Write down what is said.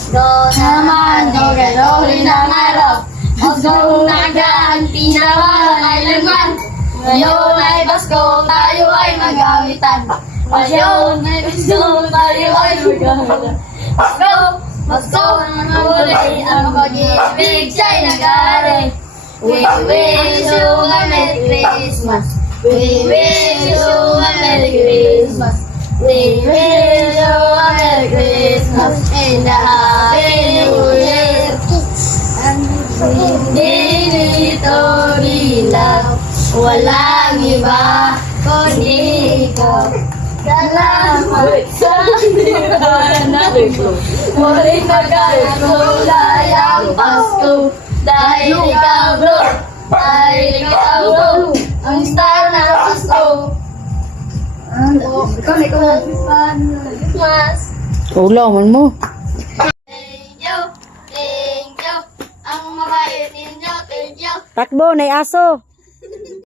Pasko naman, dore-dore ng araw. Pasko nag-aanti naman ay laman. Ngayon ay Pasko, tayo ay magamitan. Ngayon ay Pasko, tayo ay magamitan. Pasko, Pasko na muli, ang pag-ibig siya'y nag-aaral. We wish you a Merry Christmas. We wish you a Merry Christmas. We wish you a Merry Christmas and a Happy New Year. Hindi nito bilang, walang iba kundi ikaw. Salamat sa liwanag ko. Muling magkakulay ang Pasko. Dahil ikaw bro, dahil ikaw bro, ang star ng Pasko. Christmas. Ulangan mo. Thank you. Ang mabait ninyo, thank you. Takbo, nay aso.